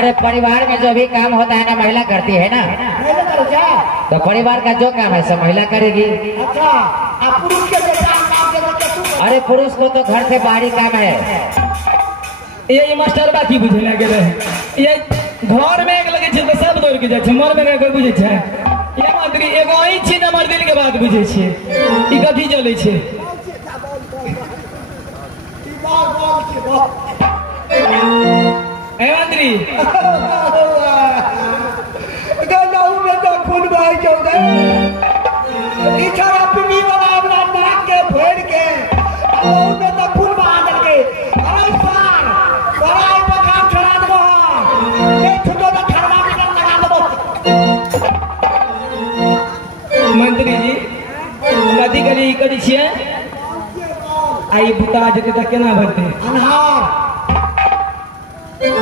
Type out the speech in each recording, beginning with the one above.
अरे परिवार में जो भी काम होता है ना महिला करती है ना, तो परिवार का जो काम है सब महिला करेगी। अच्छा, आप पुरुष के काम? अरे पुरुष को तो घर से बाहरी काम है। ये मास्टर बाकी बुझे लगे रहे, ये घर में एक लगे छे तो सब दौड़ के जाए छे, मन में कोई बुझे छे। ये मंत्री एगो ही छी नंबर दिन के बाद बुझे छे ई कथी चले छे। ए मंत्री गनाऊ में तो खून बह जाओगे, ई छरा पीनी वाला अपना नाक के फोड़ के गनाऊ में तो खून बहा देके। अरे सार बड़ाई पर काम चला दो, ये छुटो तो थर्मामीटर लगा दो। मंत्री जी कथी करी करी छिए आई बुता जते त केना भरते अनहार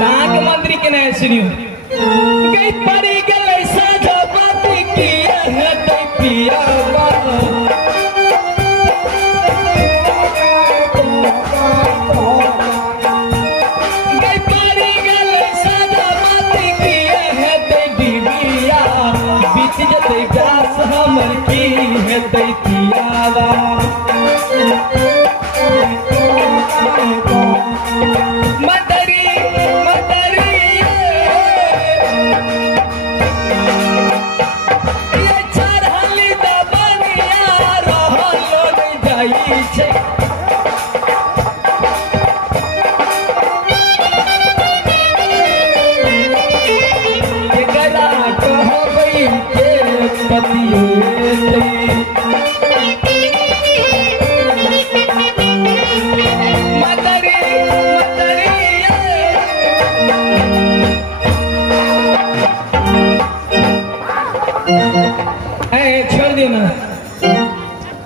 नाक मंत्री केना सुनियो गई पड़ी गेलै साझा बात किया है तै पिया गई पड़ी गेलै साझा बात किया है तै बिबिया बीच जते गास हमर की है तै पियावा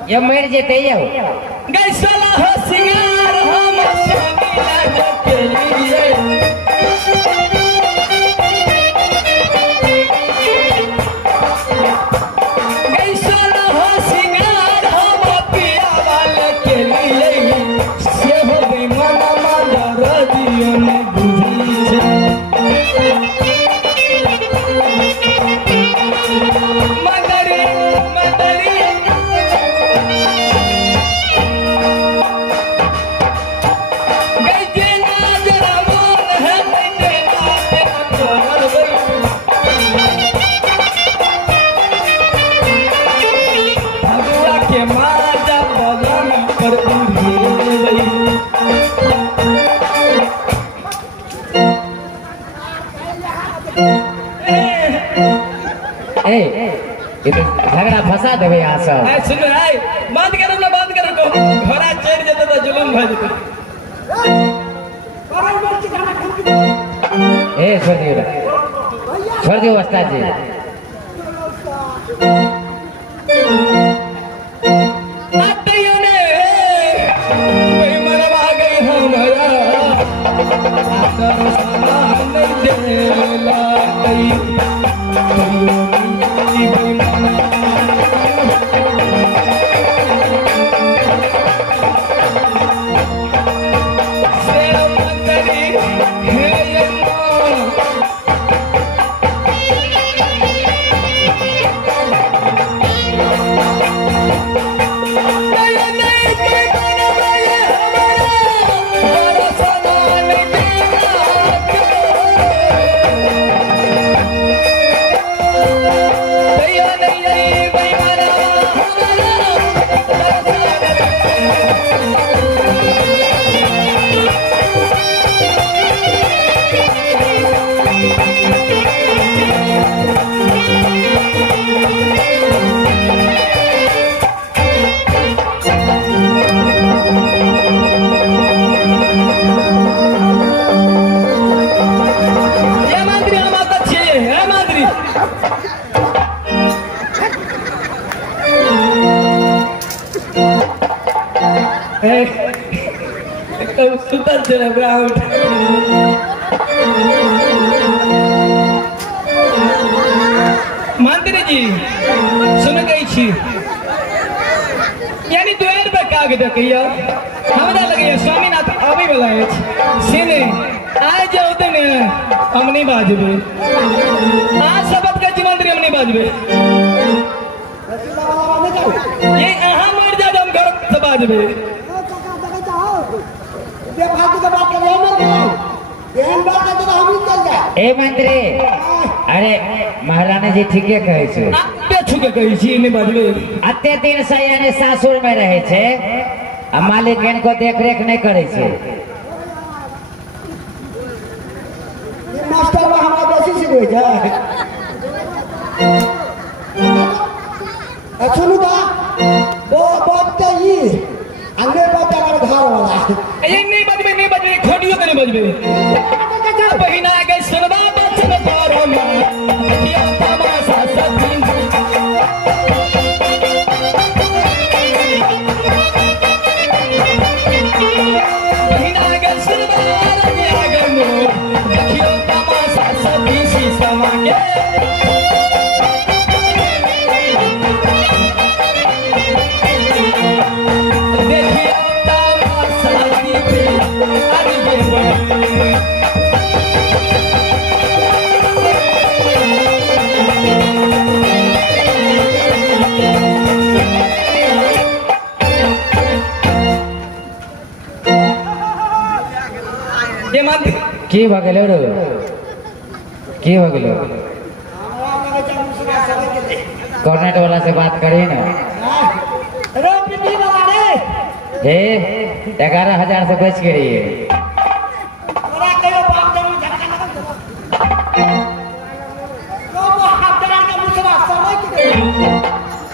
ये मर जेते यो गई साला हो सिंगार हम समीला के लिए गई साला हो सिंगार हम पिया वाले के लिए से हो गई मन मन रजियो ने बुझी छे मदरी मदरी झगड़ा फंसा देवे यहाँ सब। सुन बंद करो ना बंद करो को घोड़ा चढ़ जते तो जुलूम भ जते। ए छोड़ दियो उस्ताद जी। आतियो ने कोई मरवा गई हमारा आदर सलाम देला गई सुतर चले ग्राउंड मंत्री जी सुन गई छी यानी द्वार पर काग देखियो हमरा लगे स्वामीनाथ आवे वाला है सीने आ जाओ तने हम नहीं बाजबे आज शपथ के जी मंत्री हम नहीं बाजबे ये अहाँ मर जा हम घर से बाजबे ए मंत्री अरे महारानी जी ठीके कहै छै छुके कहै छी नहीं बाजबे अते दिन से यानी सासुर में रहे छे आ मालिक इनको देख रेख नहीं करे छे मास्टर में हमरा बेसी सिखबै छै सुनू बा वो बात ई अन्य बात अगर घर वाला ये नहीं बजबे खोटियो के नहीं बजबे बहिना के सुनबा बचन पारो में किया तमाशा सतीन बहिना के सुनबा रजिया के मो किया तमाशा सतीन शीशमा के की भ गेलो रे की भ गेलो कॉर्नेट वाला से बात करी ना रे पिटी वाला रे हे 11,000 से बच के रही है तोरा कहियो बाप जरूर झटका लगा तो वो हाथ दरा के मुसरा समझ के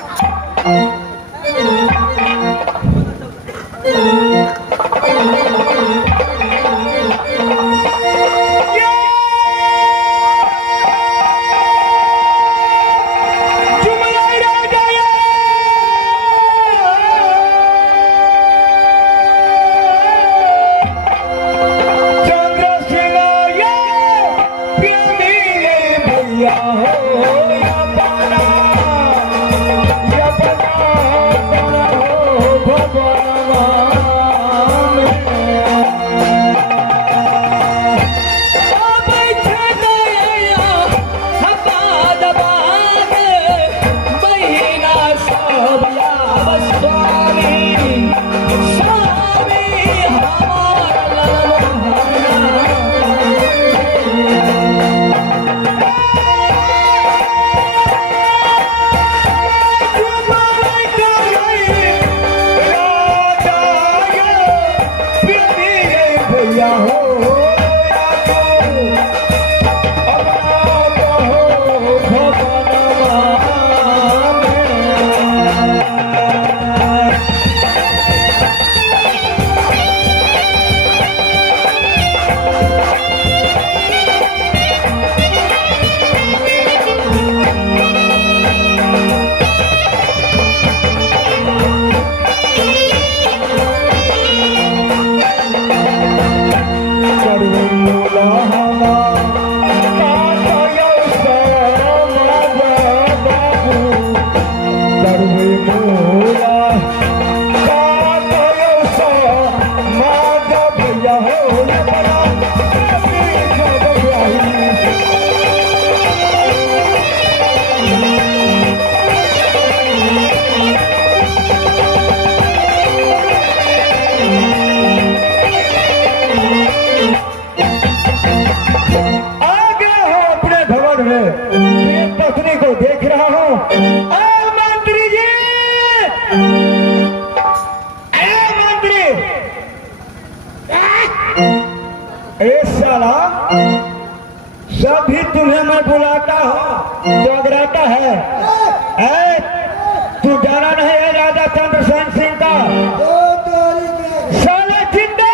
सभी तुम्हें मैं बुलाता हूँ तो अगराता है तू जाना नहीं है राजा चंद्रसेन सिंह का साले जिंदा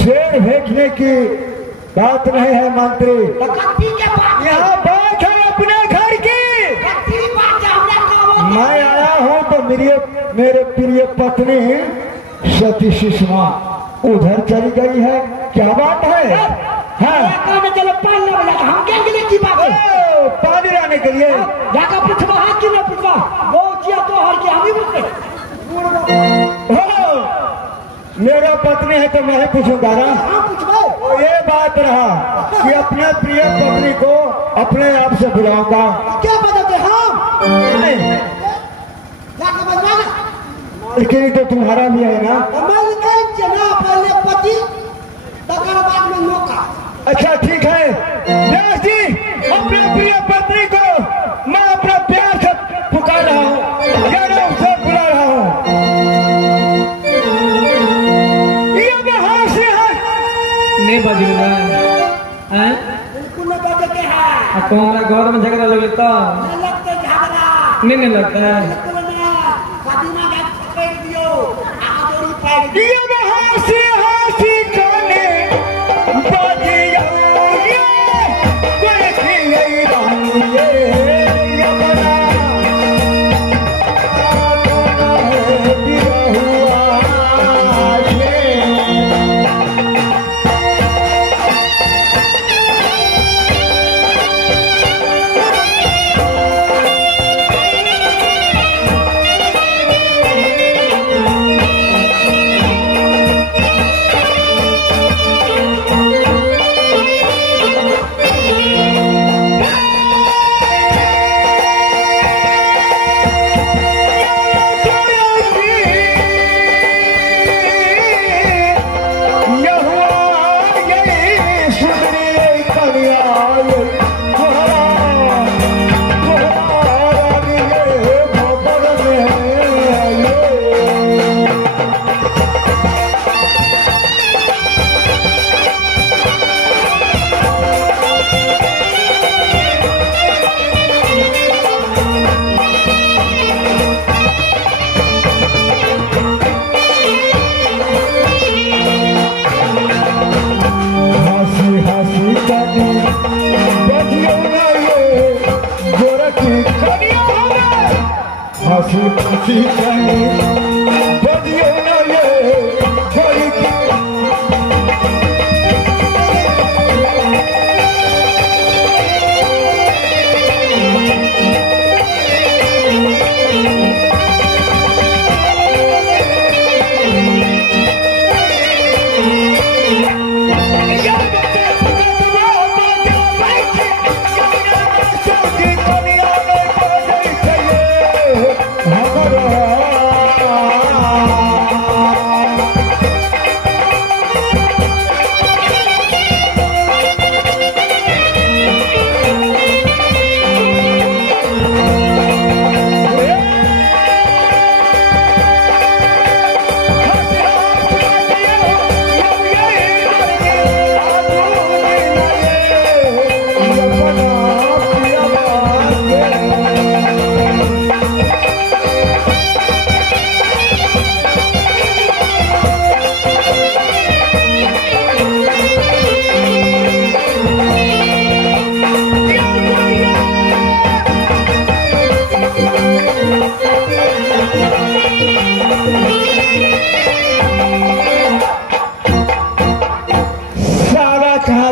शेर भेजने की बात नहीं है मंत्री यहाँ बात है अपने घर की मैं आया हूँ तो मेरे प्रिय पत्नी सती सुषमा उधर चली गई है क्या बात है हाँ काम में चलो पानी ना बजा हम क्या के लिए की बात है पानी लाने के लिए जाकर पूछवा हाथ की ना पूछवा वो किया तो हर के हम ही पूछते हो मेरा पत्नी है तो मैं ही पूछूंगा ना। हाँ पूछवा तो ये बात रहा कि अपने प्रिय पत्नी को अपने आप से बुलाऊंगा। क्या बताते हम नहीं जाकर बजवाना मालकिन तो तुम्हारा भी है ना। हमारे काम जना पहले पति तकर बाद में नौका। अच्छा ठीक है व्यास जी अपने प्रिय पत्नी को मैं अपना प्यार से पुकार रहा हूँ या नाम से बुला रहा हूँ। ये वहाँ से है नहीं बजूंगा बिल्कुल न बजते हैं तो हमारा घर में झगड़ा लगे तो न लगते झगड़ा नहीं लगता है। बिल्कुल न फातिमा का पकड़ दियो आदोरी पैर दियो ये वहाँ से हंसी गाने बाजिया कोई खिलाई बानिए ये बना आना है दिया हुआ ये। हंसी खुशी जाने बदियो ना ये बड़ी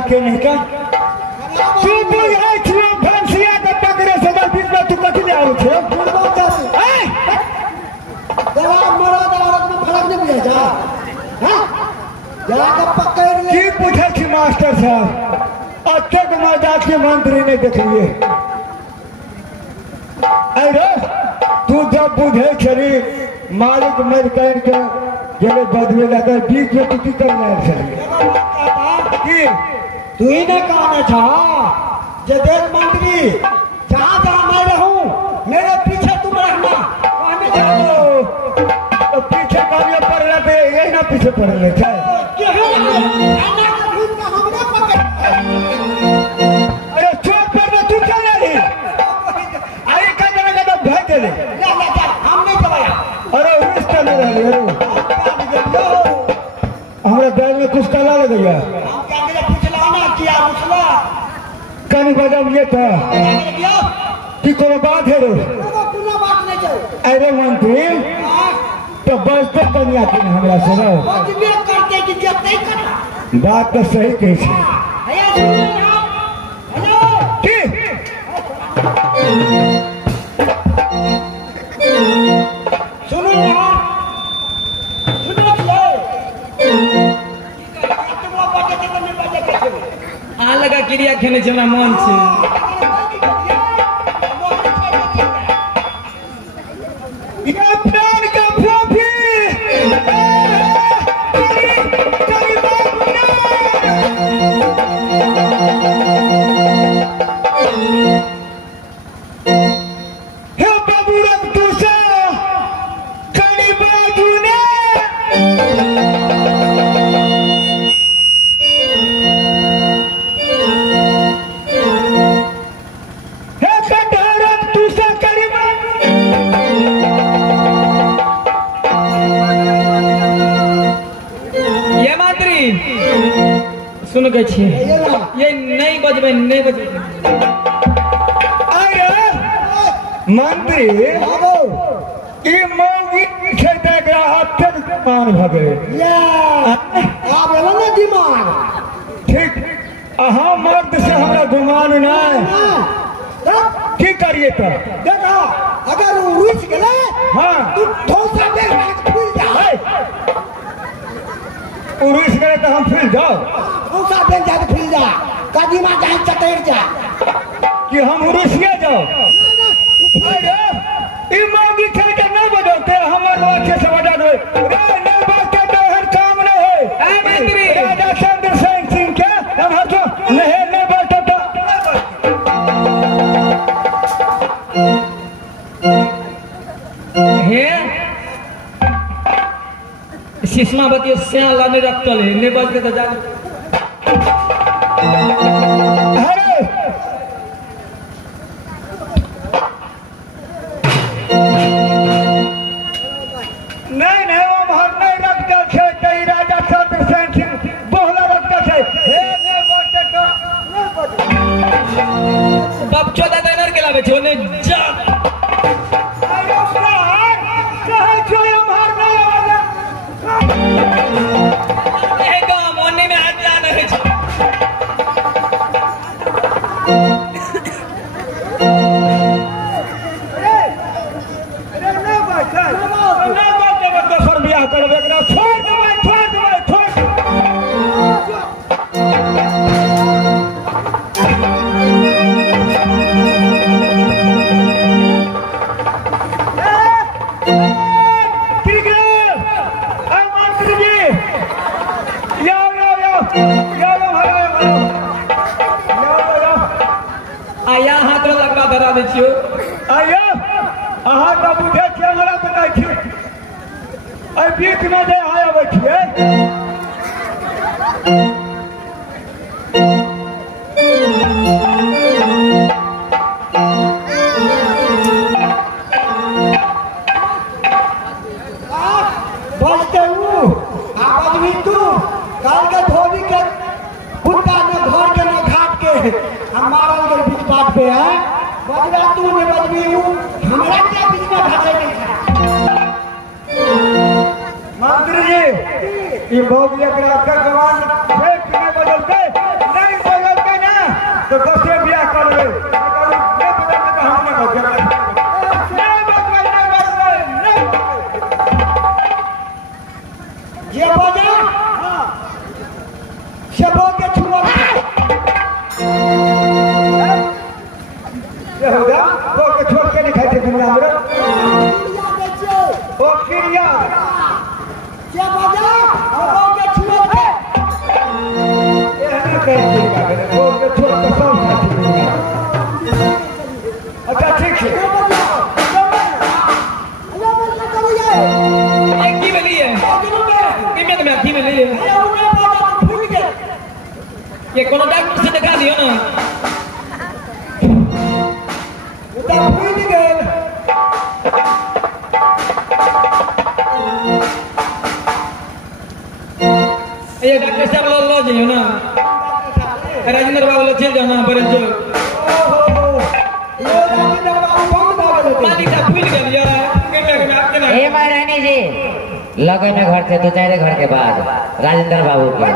के नहीं का तू बुझाई छुआ भंसिया के पकड़े से बीच में तू कथी ले आउ छे जवाब मरद औरत में फर्क नहीं बुझे जा हां जरा के पकड़ ले की पूछे छी मास्टर साहब अत्यक मजाक के मंत्री ने देखिए अरे तू जब बुझे छरी मालिक मर कर के जले बदले लगा बीच में तू की करना छरी की तू ही ने कहना था जे देख मंत्री जहां जहां मैं रहूं मेरे पीछे तुम रहना कहने जाओ तो पीछे कार्य पर रहते यही ना पीछे पड़ रहे थे केहू आना के भूत का हमने पकड़ अरे चौक पर में तू चल रही आई का जगह तो भाग दे ले जा हम नहीं दबाया अरे उस चल रही है हमारे बैग में कुछ काला लग गया हम क्या करे पूछला ना किया पूछला कहीं बजाव ये था कि कोई बात है रो कोनो बात नहीं जाओ अरे मंत्री तो बस तो बनिया थी हमरा से रो बात में करते कि जब नहीं करना बात तो सही कही छे है सुनो ना सुनो आ लगा क्रिया खेने छै हमरा मन छै ये प्राण का फूफी तेरी हे बाबू रख तू से कड़ी बाबू ने हे कटहर तू से कड़ी ये मंत्री सुन के छी ये नहीं बजबै नहीं बजबै अरे मंत्री ई मौगी छै तेकरा हाथे मान भगे आप एलो ना दिमाग ठीक अहाँ मर्द से हमरा गुमान नहीं की करिए तो देखो अगर वो रुस गेले हाँ तू ठोसा दे फूल जा उड़ीस गए तो हम फिर जाओ ठोसा दे जा फूल जा कदीमा जाए चटेर जा कि हम उड़ीसिया जाओ अरे ई मौगी छै के नहीं बजौते हमर अच्छे से बजा दो रे नहीं बात तो हर काम नहीं है ए मंत्री राजा चंद्रसेन सिंह के हम हर तो नहीं बात तो हे सिस्मा बतियो श्याल लाने रखतल है ने बज के तो जा अरे नहीं नहीं हम हर नहीं रखता छै तई राजा चंद्रसेन सिंह बोहला रखता छै हे नहीं बात तो बाप चोदा देनर के लावे छो ने जा अरे प्राण कहे छो हम हर नहीं आवाज ए गाम ओने में हाथ जाना है छो दोसर बियाह करबे एकरा छोड़ देबै ठीक है आ मंत्री जी आया हाथ में लगवा धरा दे छियो आइयो अहाँ तो बुझे छियै हमरा बताइ छी एहि बीच में जे आय अबै छियै बजते हूँ आवाज भी तू काल के धोबी के भुट्टा में घर के में घाट के हम मारल के बीच बात पे है बजबा तू में बजबी हूँ हमरा के बीच में घाटे के मंत्री जी ये बहुत एकरा के गवान फेंक के बदलते नहीं बदलते ना तो दोसरे बियाह कर ले नहीं बदलते तो हम नहीं बदलते ये बजा सबो के छुआ ये होगा वो के छोड़ के नहीं खाते हमरा हमरे ओ क्रिया ये बजा सबो के छुआ ये नहीं करेंगे वो के छोड़ के सब खाते अच्छा ठीक है ये की बली है कि में की बली है ये कोनो डॉक्टर से दिखा दियो ना उता फूल गेल ये डॉक्टर साहब लो जाइयो ना राजेंद्र बाबू लो चल जाओ ना बड़े जो ये राजेंद्र बाबू कौन बाबू पानी का फूल गया यार में आपके ना हे महारानी जी लगे में घर से 2-4 घर के बाद राजेंद्र बाबू के